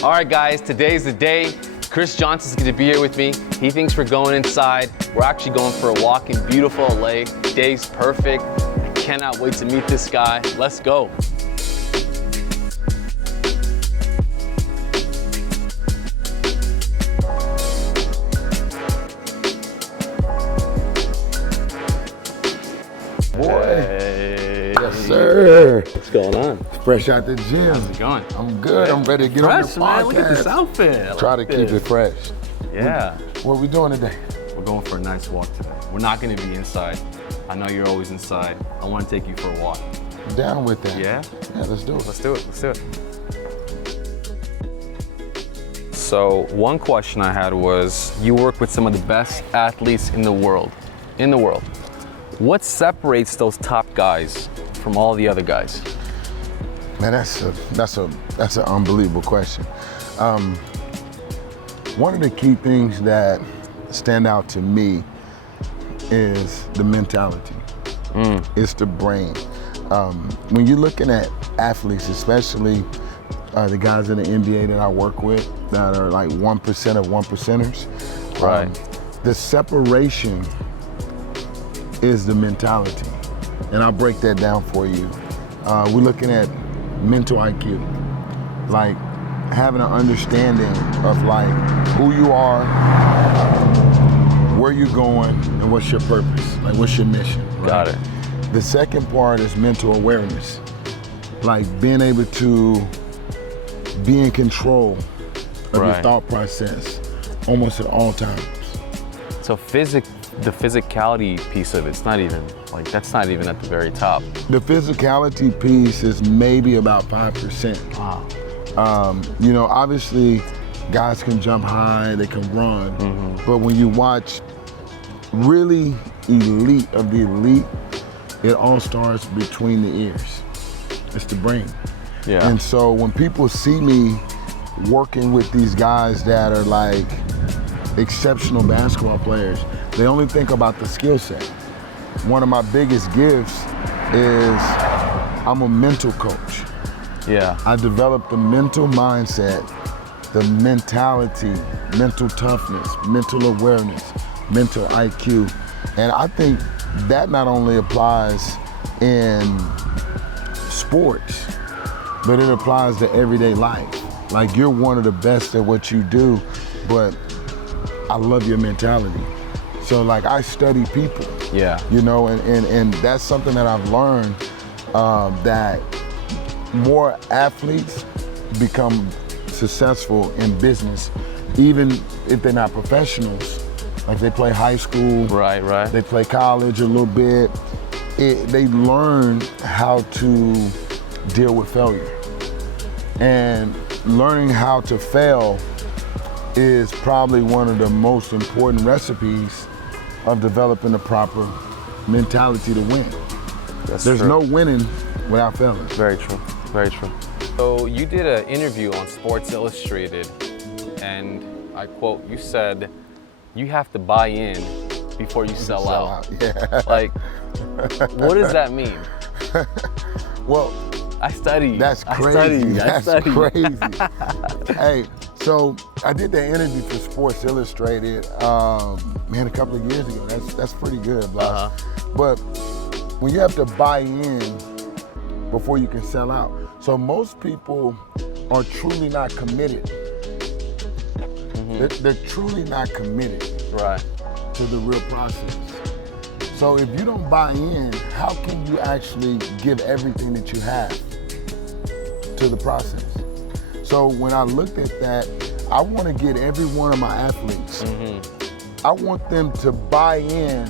All right, guys, today's the day. Chris Johnson's gonna be here with me. He thinks we're going inside. We're actually going for a walk in beautiful LA. Day's perfect. I cannot wait to meet this guy. Let's go. Boy. Yes, sir. What's going on? Fresh out the gym. How's it going? I'm good. I'm ready to get on the podcast. Man. Look at this outfit. Try to keep it fresh. Yeah. What are we doing today? We're going for a nice walk today. We're not going to be inside. I know you're always inside. I want to take you for a walk. I'm down with that. Yeah? Yeah, let's do it. Let's do it. Let's do it. So one question I had was, you work with some of the best athletes in the world. What separates those top guys from all the other guys? Man, that's an unbelievable question. One of the key things that stand out to me is the mentality. It's the brain. When you're looking at athletes, especially the guys in the NBA that I work with that are like 1% of 1%ers, Right. The separation is the mentality. And I'll break that down for you. We're looking at mental IQ, like having an understanding of like who you are, where you're going, and what's your purpose, like what's your mission. Right? Got it. The second part is mental awareness, like being able to be in control of your thought process almost at all times. So the physicality piece of it's not even, like that's not even at the very top. The physicality piece is maybe about 5%. Wow. You know, obviously guys can jump high, they can run, but when you watch really elite of the elite, it all starts between the ears. It's the brain. Yeah. And so when people see me working with these guys that are like exceptional basketball players, they only think about the skill set. One of my biggest gifts is I'm a mental coach. Yeah. I developed the mental mindset, the mentality, mental toughness, mental awareness, mental IQ. And I think that not only applies in sports, but it applies to everyday life. Like you're one of the best at what you do, but I love your mentality. So like I study people. Yeah. You know, and that's something that I've learned, that more athletes become successful in business, even if they're not professionals. Like they play high school, Right. they play college a little bit. They learn how to deal with failure. And learning how to fail is probably one of the most important recipes of developing the proper mentality to win. There's no winning without failing. Very true. Very true. So you did an interview on Sports Illustrated, and I quote, you said, you have to buy in before you sell out. Yeah. Like, what does that mean? Well, I study. that's crazy. I study. Crazy. Hey, so I did that interview for Sports Illustrated, man, a couple of years ago. That's pretty good, Blas. But when you have to buy in before you can sell out. So most people are truly not committed. They're truly not committed to the real process. So if you don't buy in, how can you actually give everything that you have to the process? So when I looked at that, I want to get every one of my athletes, I want them to buy in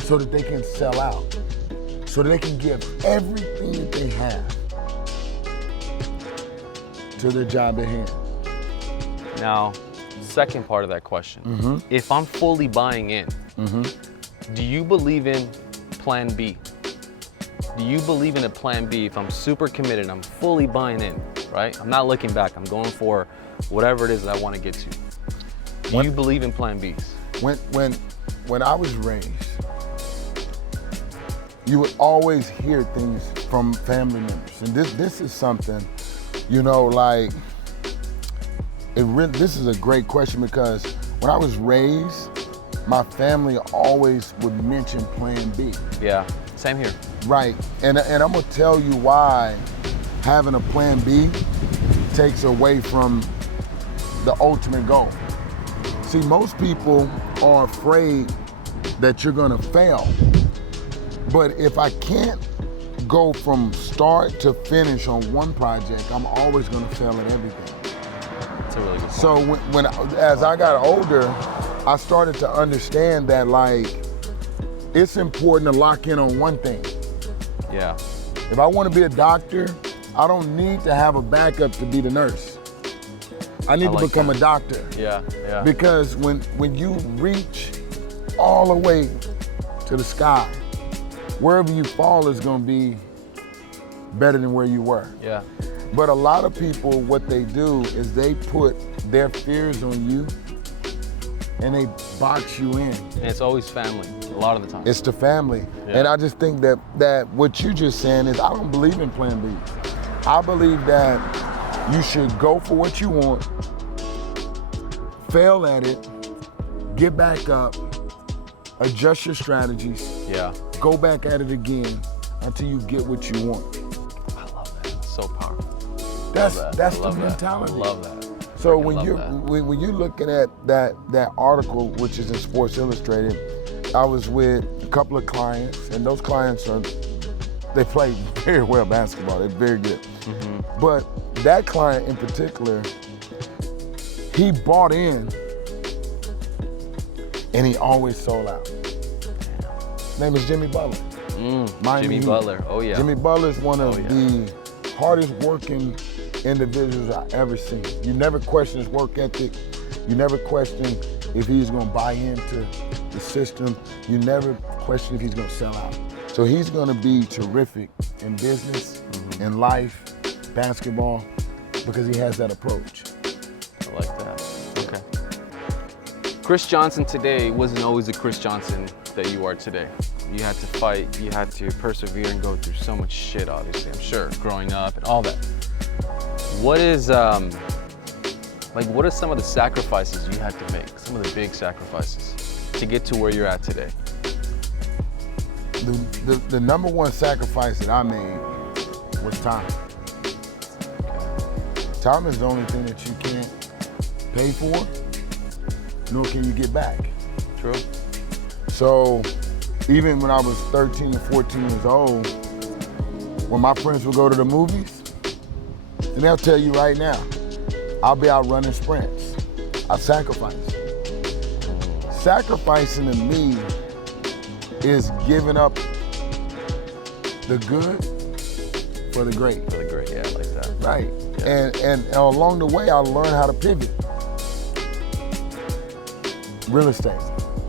so that they can sell out, so that they can give everything that they have to their job at hand. Now, second part of that question. If I'm fully buying in, do you believe in plan B? Do you believe in a plan B? If I'm super committed, I'm fully buying in, right? I'm not looking back. I'm going for whatever it is that I want to get to. Do you believe in plan Bs? When I was raised, you would always hear things from family members. And this is something, you know, like, this is a great question because when I was raised, my family always would mention Plan B. Yeah, same here. Right, and I'm gonna tell you why having a Plan B takes away from the ultimate goal. See, most people are afraid that you're gonna fail. But if I can't go from start to finish on one project, I'm always gonna fail at everything. That's a really good point. So as I got older, I started to understand that, like, it's important to lock in on one thing. Yeah. If I want to be a doctor, I don't need to have a backup to be the nurse. I need to become a doctor. Yeah, yeah. Because when you reach all the way to the sky, wherever you fall is going to be better than where you were. Yeah. But a lot of people, what they do is they put their fears on you and they box you in. And it's always family, a lot of the time. It's the family. Yeah. And I just think that what you just saying is, I don't believe in Plan B. I believe that you should go for what you want, fail at it, get back up, adjust your strategies, Yeah. go back at it again until you get what you want. I love that. It's so powerful. That's I the love that. mentality. I love that. So I when love you're that. when you're looking at that article, which is in Sports Illustrated, I was with a couple of clients, and those clients they play very well basketball. They're very good. Mm-hmm. But that client in particular, he bought in, and he always sold out. His name is Jimmy Butler. Miami Jimmy Heat. Butler. Oh yeah. Jimmy Butler is one of Oh, yeah. the hardest working individuals I've ever seen. You never question his work ethic. You never question if he's gonna buy into the system. You never question if he's gonna sell out. So he's gonna be terrific in business, in life, basketball, because he has that approach. I like that. Okay. Chris Johnson today wasn't always the Chris Johnson that you are today. You had to fight, you had to persevere and go through so much shit, obviously, I'm sure, growing up and all that. What is, what are some of the sacrifices you had to make? Some of the big sacrifices to get to where you're at today? The number one sacrifice that I made was time. Time is the only thing that you can't pay for, nor can you get back. True. So even when I was 13 or 14 years old, when my friends would go to the movies, and they'll tell you right now, I'll be out running sprints. I sacrifice. Sacrificing to me is giving up the good for the great. For the great, yeah, I like that. Right. And along the way, I learned how to pivot. Real estate.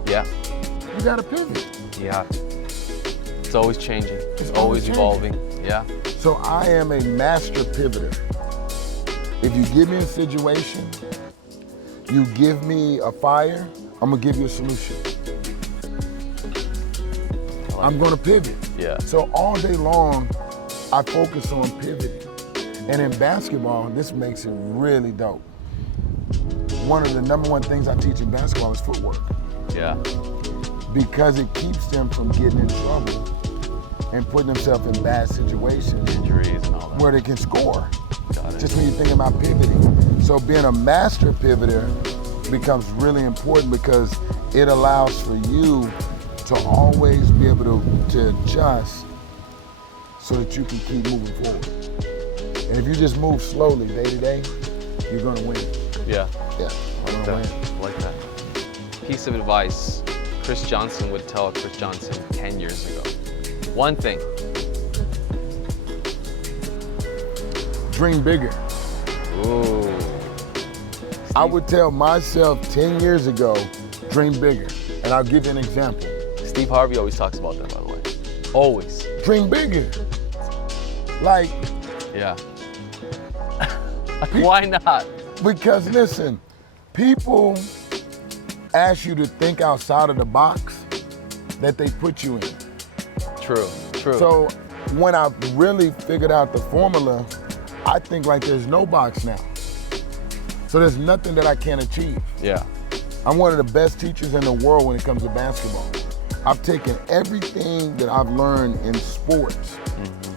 Yeah. You gotta pivot. Yeah. It's always changing. It's always always evolving. Yeah. So I am a master pivoter. If you give me a situation, you give me a fire, I'm gonna give you a solution. I'm gonna pivot. Yeah. So all day long, I focus on pivoting. And in basketball, this makes it really dope. One of the number one things I teach in basketball is footwork. Yeah. Because it keeps them from getting in trouble and putting themselves in bad situations Injuries and all that. where they can score. Got it. Just when you think about pivoting. So being a master pivoter becomes really important because it allows for you to always be able to adjust so that you can keep moving forward. And if you just move slowly day to day, you're gonna win. Yeah. Yeah, I like that. I like that. Piece of advice Chris Johnson would tell Chris Johnson 10 years ago. One thing. Dream bigger. Ooh. I would tell myself 10 years ago, dream bigger. And I'll give you an example. Steve Harvey always talks about that, by the way. Always. Dream bigger. Like, Yeah. Why not? because listen, people ask you to think outside of the box that they put you in. True. True. So when I really figured out the formula, I think like there's no box now. So there's nothing that I can't achieve. Yeah. I'm one of the best teachers in the world when it comes to basketball. I've taken everything that I've learned in sports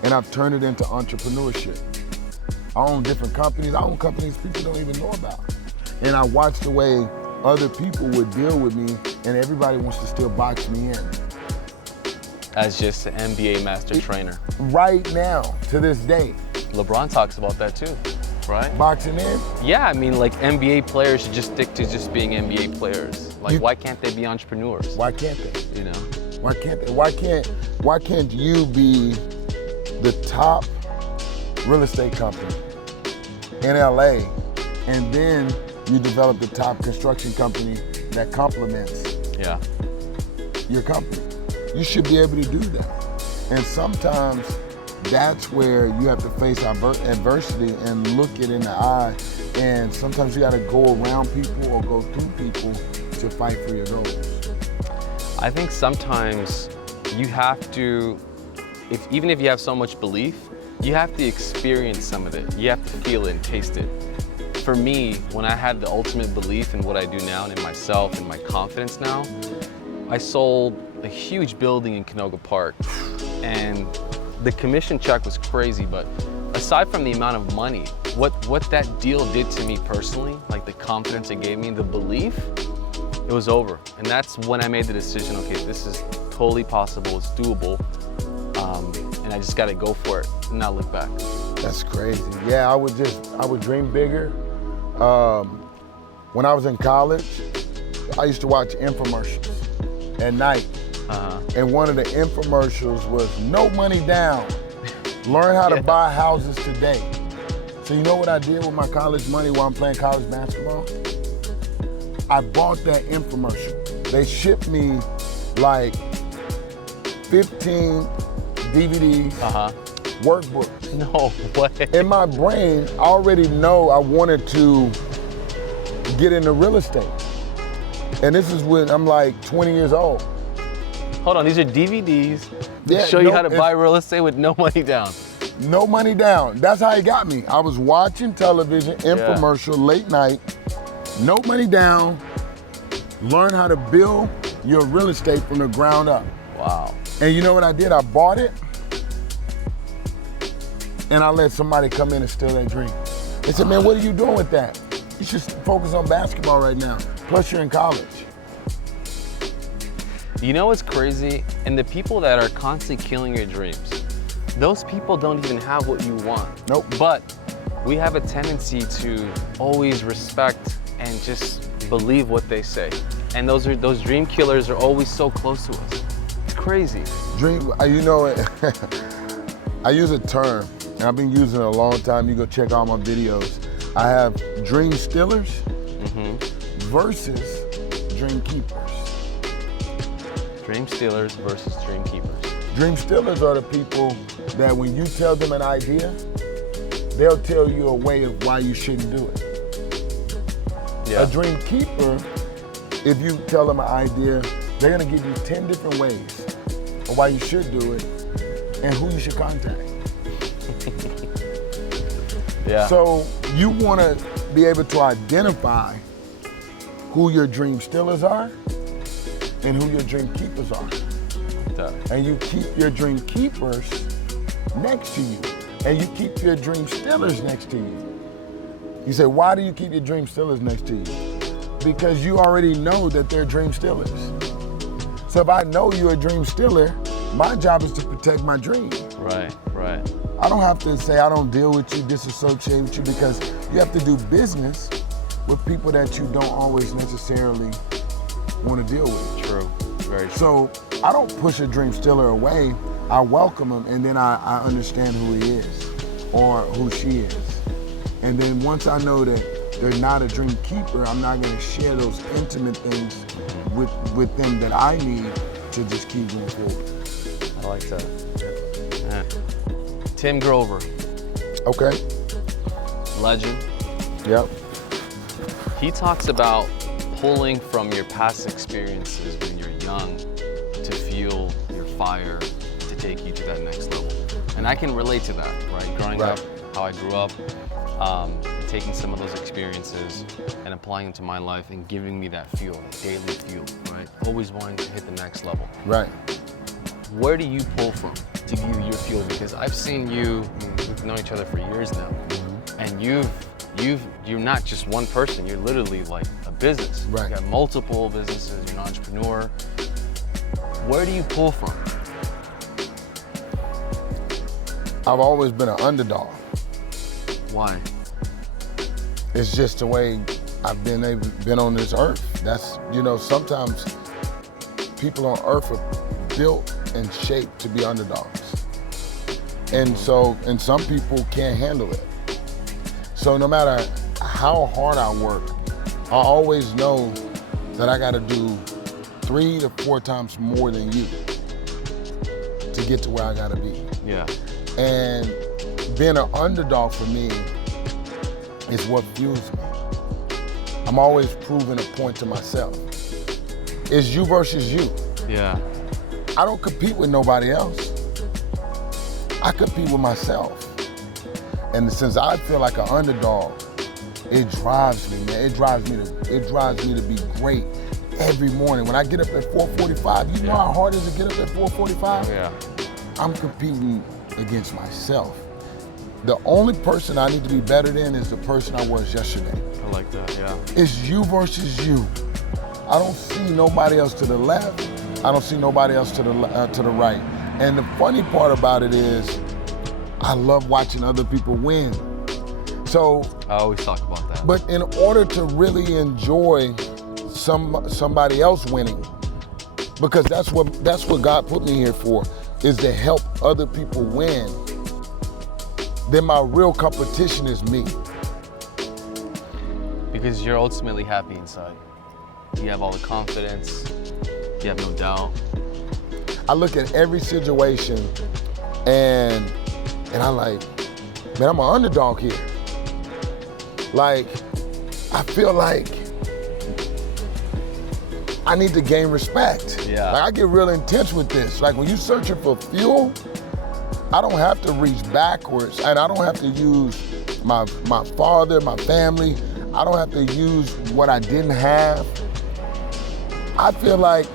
and I've turned it into entrepreneurship. I own different companies. I own companies people don't even know about. And I watch the way other people would deal with me, and everybody wants to still box me in. As just an NBA master trainer. Right now, to this day. LeBron talks about that too, right? Boxing in? Yeah, I mean, like NBA players should just stick to just being NBA players. Like, why can't they be entrepreneurs? Why can't they? You know? Why can't they? Why can't you be the top real estate company in LA, and then you develop the top construction company that complements your company? You should be able to do that. And sometimes that's where you have to face adversity and look it in the eye. And sometimes you got to go around people or go through people to fight for your goals. I think sometimes you have to, even if you have so much belief, you have to experience some of it. You have to feel it and taste it. For me, when I had the ultimate belief in what I do now and in myself and my confidence now, I sold a huge building in Canoga Park, and the commission check was crazy, but aside from the amount of money, what that deal did to me personally, like the confidence it gave me, the belief, it was over. And that's when I made the decision, okay, this is totally possible, it's doable, and I just gotta go for it and not look back. That's crazy. Yeah, I would dream bigger. When I was in college, I used to watch infomercials at night. And one of the infomercials was no money down. Learn how to buy houses today. So you know what I did with my college money while I'm playing college basketball? I bought that infomercial. They shipped me like 15 DVD workbooks. No way. In my brain, I already know I wanted to get into real estate. And this is when I'm like 20 years old. Hold on, these are DVDs that show you how to buy real estate with no money down. No money down. That's how it got me. I was watching television, infomercial, late night, no money down, learn how to build your real estate from the ground up. Wow. And you know what I did? I bought it, and I let somebody come in and steal that dream. They said, man, what are you doing with that? You should focus on basketball right now. Plus you're in college. You know what's crazy? And the people that are constantly killing your dreams, those people don't even have what you want. Nope. But we have a tendency to always respect and just believe what they say. And those dream killers are always so close to us. It's crazy. Dream, you know, I use a term, and I've been using it a long time. You go check out my videos. I have dream stealers versus dream keepers. Dream stealers versus dream keepers. Dream stealers are the people that when you tell them an idea, they'll tell you a way of why you shouldn't do it. Yeah. A dream keeper, if you tell them an idea, they're gonna give you 10 different ways of why you should do it and who you should contact. Yeah. So you wanna be able to identify who your dream stealers are and who your dream keepers are. And you keep your dream keepers next to you. And you keep your dream stealers next to you. You say, why do you keep your dream stealers next to you? Because you already know that they're dream stealers. So if I know you're a dream stealer, my job is to protect my dream. Right, right. I don't have to say I don't deal with you, disassociate with you, because you have to do business with people that you don't always necessarily want to deal with. True, very true. So I don't push a dream stealer away. I welcome him, and then I understand who he is or who she is. And then once I know that they're not a dream keeper, I'm not going to share those intimate things with them that I need to just keep going forward. I like that. Yeah. Tim Grover. Okay. Legend. Yep. He talks about pulling from your past experiences when you're young to fuel your fire, to take you to that next level. And I can relate to that, right? Growing up, how I grew up, taking some of those experiences and applying them to my life and giving me that fuel, that daily fuel, right? Always wanting to hit the next level. Right. Where do you pull from to give you your fuel? Because I've seen you, we've known each other for years now, and you're not just one person, you're literally like a business. Right. You got multiple businesses, you're an entrepreneur. Where do you pull from? I've always been an underdog. Why? It's just the way I've been on this earth. That's, sometimes people on earth are built and shaped to be underdogs. And some people can't handle it. So no matter how hard I work, I always know that I gotta do 3 to 4 times more than you to get to where I gotta be. Yeah. And being an underdog for me is what fuels me. I'm always proving a point to myself. It's you versus you. Yeah. I don't compete with nobody else. I compete with myself. And since I feel like an underdog, it drives me, man. It drives me to be great every morning. When I get up at 4:45, you know how hard it is to get up at 4:45? Yeah. I'm competing against myself. The only person I need to be better than is the person I was yesterday. I like that, yeah. It's you versus you. I don't see nobody else to the left. I don't see nobody else to the right. And the funny part about it is, I love watching other people win. So I always talk about that. But in order to really enjoy somebody else winning, because that's what God put me here for, is to help other people win, then my real competition is me. Because you're ultimately happy inside. You have all the confidence, you have no doubt. I look at every situation and I'm like, man, I'm an underdog here. Like, I feel like I need to gain respect. Yeah. Like, I get real intense with this. Like, when you're searching for fuel, I don't have to reach backwards, and I don't have to use my father, my family. I don't have to use what I didn't have. I feel like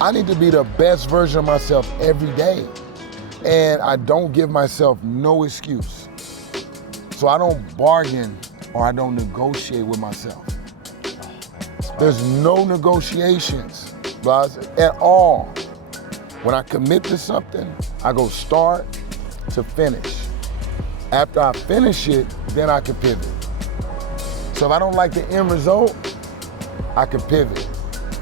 I need to be the best version of myself every day. And I don't give myself no excuse. So I don't bargain or I don't negotiate with myself. There's no negotiations, Blas, at all. When I commit to something, I go start to finish. After I finish it, then I can pivot. So if I don't like the end result, I can pivot.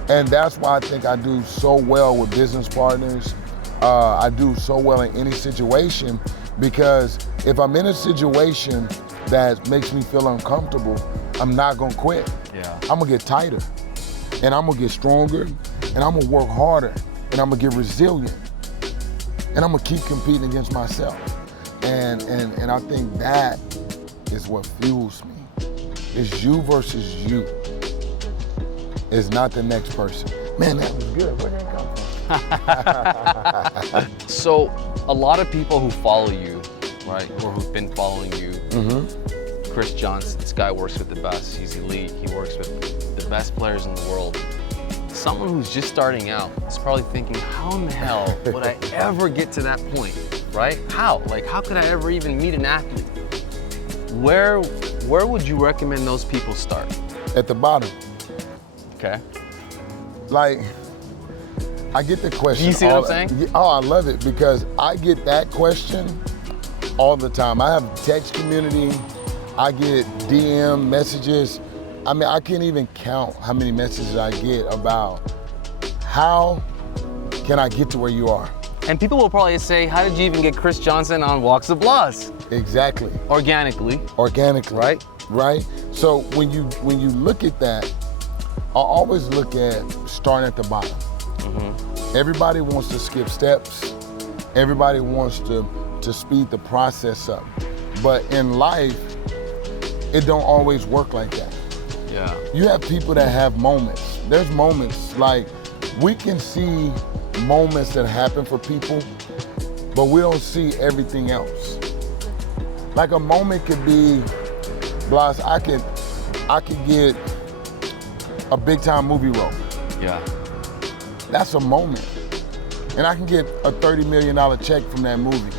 And that's why I think I do so well with business partners. I do so well in any situation, because if I'm in a situation that makes me feel uncomfortable, I'm not gonna quit. Yeah. I'm gonna get tighter, and I'm gonna get stronger, and I'm gonna work harder, and I'm gonna get resilient, and I'm gonna keep competing against myself. And I think that is what fuels me. It's you versus you. It's not the next person. Man, that was good. Where did that come from? So, a lot of people who follow you, right, or who've been following you, Chris Johnson, this guy works with the best. He's elite. He works with the best players in the world. Someone who's just starting out is probably thinking, how in the hell would I ever get to that point, right? How? Like, how could I ever even meet an athlete? Where would you recommend those people start? At the bottom. Okay. Like, I get the question. You see what I'm saying? Oh, I love it, because I get that question all the time. I have a text community. I get DM messages. I mean, I can't even count how many messages I get about how can I get to where you are. And people will probably say, how did you even get Chris Johnson on Walks of Blas? Exactly. Organically. Right? Right? So when you look at that, I always look at starting at the bottom. Everybody wants to skip steps. Everybody wants to speed the process up. But in life, it don't always work like that. Yeah. You have people that have moments. There's moments, like, we can see moments that happen for people, but we don't see everything else. Like a moment could be, Blas, I could get a big time movie role. Yeah. That's a moment. And I can get a $30 million check from that movie,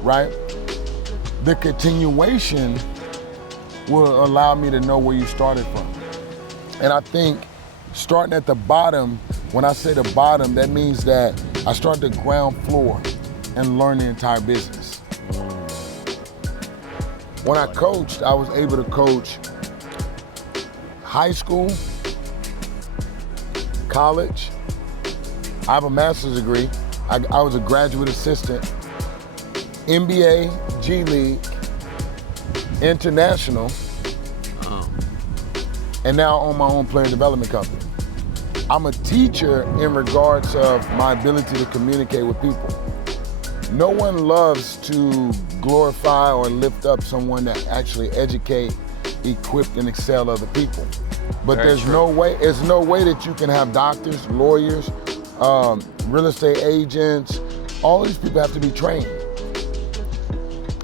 right? The continuation will allow me to know where you started from. And I think starting at the bottom, when I say the bottom, that means that I start the ground floor and learn the entire business. When I coached, I was able to coach high school, college. I have a master's degree. I was a graduate assistant, NBA, G League, international, and now I own my own player development company. I'm a teacher in regards of my ability to communicate with people. No one loves to glorify or lift up someone that actually educate, equip, and excel other people. But there's no way that you can have doctors, lawyers, real estate agents, all these people have to be trained.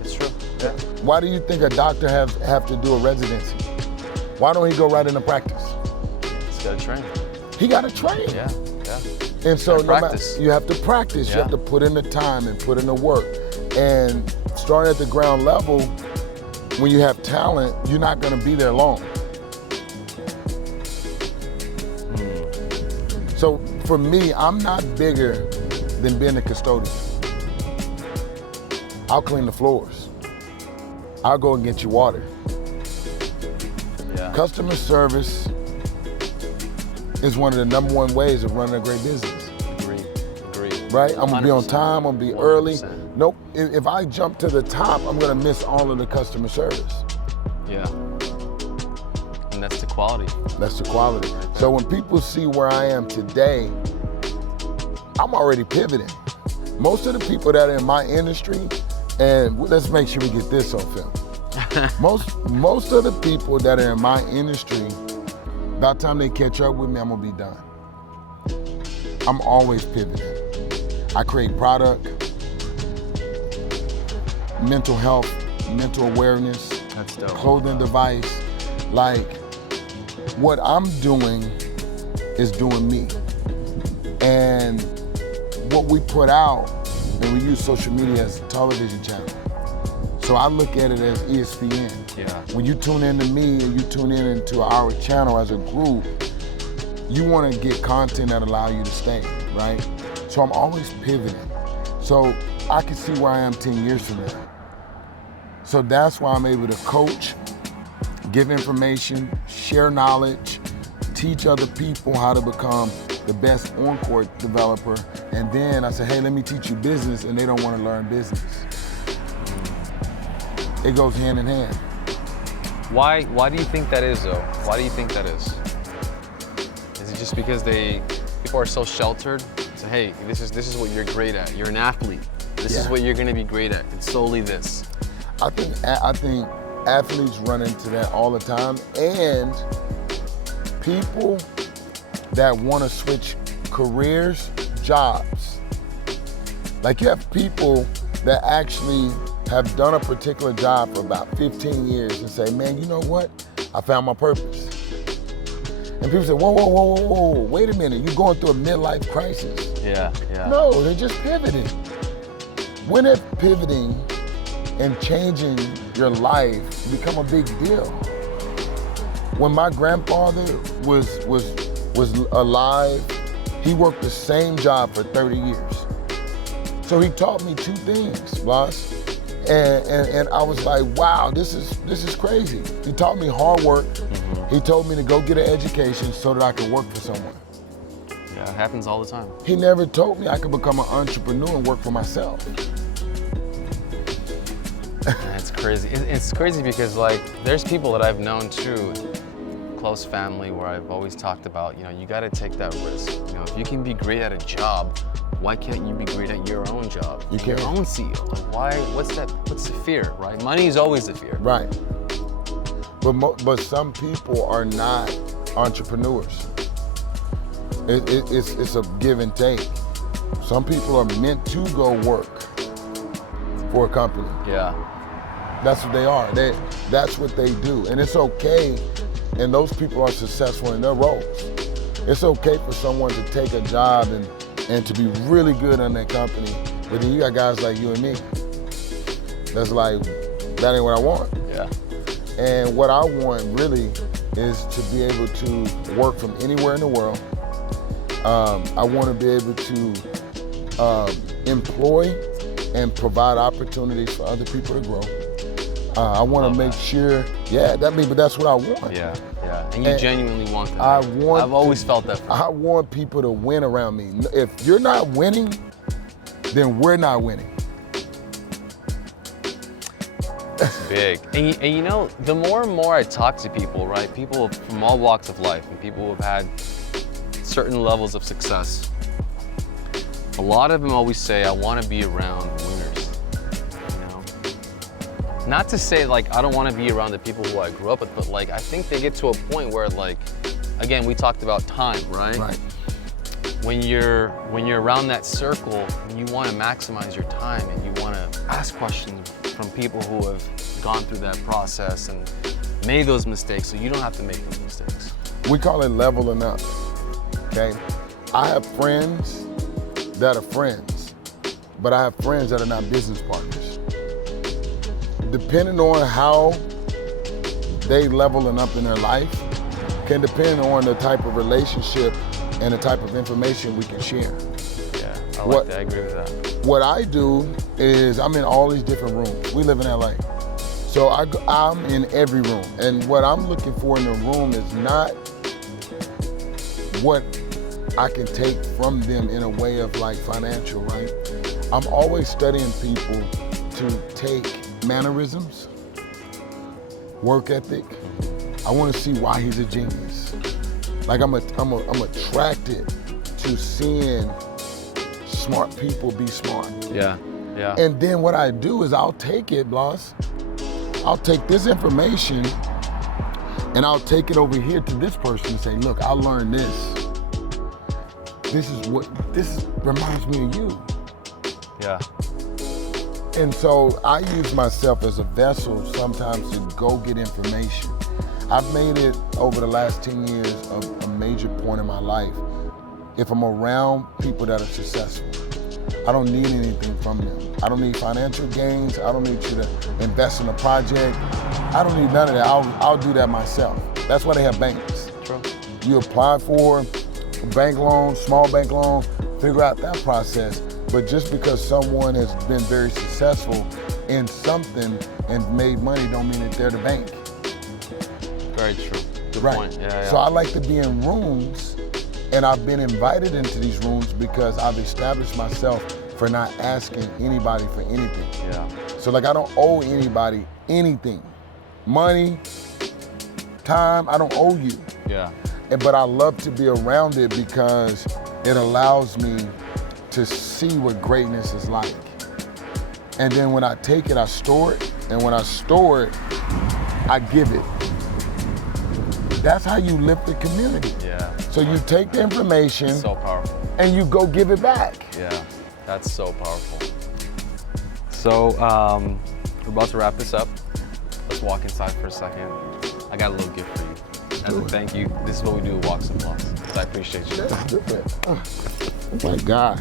It's true. Yeah. Why do you think a doctor have to do a residency? Why don't he go right into practice? He's got to train. He got to train. Yeah. And so you have to practice. Yeah. You have to put in the time and put in the work. And starting at the ground level, when you have talent, you're not going to be there long. So for me, I'm not bigger than being a custodian. I'll clean the floors. I'll go and get you water. Yeah. Customer service is one of the number one ways of running a great business. Agreed. Right? I'm gonna be on time, I'm gonna be early. 100%. Nope, if I jump to the top, I'm gonna miss all of the customer service. Yeah. And that's the quality. That's the quality. So when people see where I am today, I'm already pivoting. Most of the people that are in my industry, and let's make sure we get this on film. Most of the people that are in my industry, by the time they catch up with me, I'm gonna be done. I'm always pivoting. I create product, mental health, mental awareness, That's dope. clothing device. Like, what I'm doing is doing me. And what we put out, and we use social media as a television channel. So I look at it as ESPN. Yeah. When you tune into me and you tune in into our channel as a group, you want to get content that allow you to stay, right? So I'm always pivoting. So I can see where I am 10 years from now. So that's why I'm able to coach, give information, share knowledge, teach other people how to become the best on-court developer. And then I say, hey, let me teach you business, and they don't want to learn business. It goes hand in hand. Why do you think that is, though? Why do you think that is? Is it just because people are so sheltered? Say, hey, this is what you're great at. You're an athlete. This is what you're going to be great at. It's solely this. I think athletes run into that all the time, and people that want to switch careers, jobs. Like, you have people that actually have done a particular job for about 15 years and say, man, you know what? I found my purpose. And people say, whoa, wait a minute, you're going through a midlife crisis. Yeah. No, they're just pivoting. When they're pivoting and changing your life, become a big deal. When my grandfather was alive, he worked the same job for 30 years. So he taught me two things, Blas. And I was like, wow, this is crazy. He taught me hard work. Mm-hmm. He told me to go get an education so that I could work for someone. Yeah, it happens all the time. He never told me I could become an entrepreneur and work for myself. That's crazy. It's crazy because, like, there's people that I've known too, close family, where I've always talked about, you got to take that risk. If you can be great at a job, why can't you be great at your own job? You can. Your own CEO. Like, why? What's the fear, right? Money is always the fear. Right. But some people are not entrepreneurs. It's a give and take. Some people are meant to go work. for a company. Yeah. That's what they are. That's what they do. And it's okay, and those people are successful in their roles. It's okay for someone to take a job and to be really good in that company, but then you got guys like you and me that's like, that ain't what I want. Yeah. And what I want really is to be able to work from anywhere in the world. I want to be able to employ and provide opportunities for other people to grow. I want to make sure, but that's what I want. Yeah, yeah. And you genuinely want that. I've always felt that from you. I want people to win around me. If you're not winning, then we're not winning. That's big. And you know, the more and more I talk to people, right? People from all walks of life and people who have had certain levels of success, a lot of them always say, I want to be around winners. You know? Not to say like I don't want to be around the people who I grew up with, but like I think they get to a point where like, again, we talked about time, right? Right. When you're around that circle, you want to maximize your time and you want to ask questions from people who have gone through that process and made those mistakes, so you don't have to make those mistakes. We call it leveling up. Okay, I have friends that are friends, but I have friends that are not business partners. Depending on how they leveling up in their life can depend on the type of relationship and the type of information we can share. Yeah, I like that, I agree with that. What I do is I'm in all these different rooms. We live in LA. So I'm in every room. And what I'm looking for in the room is not what I can take from them in a way of like financial, right? I'm always studying people to take mannerisms, work ethic. I want to see why he's a genius. Like I'm attracted to seeing smart people be smart. Yeah, yeah. And then what I do is I'll take it, Blas. I'll take this information and I'll take it over here to this person and say, look, I learned this. This reminds me of you. Yeah. And so I use myself as a vessel sometimes to go get information. I've made it over the last 10 years a major point in my life. If I'm around people that are successful, I don't need anything from them. I don't need financial gains. I don't need you to invest in a project. I don't need none of that. I'll do that myself. That's why they have banks. True. You apply for a bank loan, small bank loan, figure out that process. But just because someone has been very successful in something and made money don't mean that they're the bank. Very true. Good Right. point. Yeah. So I like to be in rooms, and I've been invited into these rooms because I've established myself for not asking anybody for anything. Yeah. So like I don't owe anybody anything. Money, time, I don't owe you. Yeah. But I love to be around it because it allows me to see what greatness is like. And then when I take it, I store it. And when I store it, I give it. That's how you lift the community. Yeah. So you take the information So powerful. and you go give it back. Yeah, that's so powerful. So we're about to wrap this up. Let's walk inside for a second. I got a little gift for you. As a thank you, this is what we do at Walks and Blas. I appreciate you. That's different. Oh my God.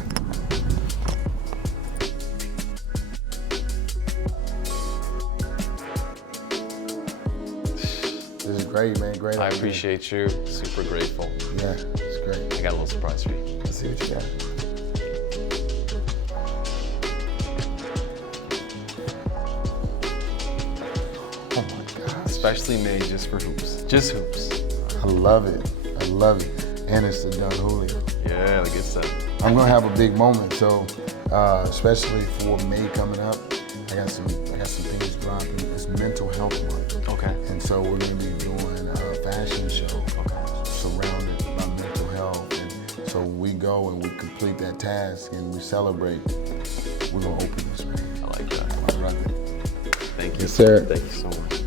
This is great, man. Great. I idea. appreciate you. Super grateful. Yeah, it's great. I got a little surprise for you. Let's see what you got. Oh my God. Especially made just for hoops. Just hoops. I love it. I love it. And it's the Don Julio. Yeah, the good stuff. I'm gonna have a big moment, so especially for May coming up, I got some things dropping. It's Mental Health Month. Okay. And so we're gonna be doing a fashion show surrounded by mental health. And so we go and we complete that task and we celebrate. We're gonna open this, man. I like that. I love it. Thank you. Yes, sir. Thank you so much.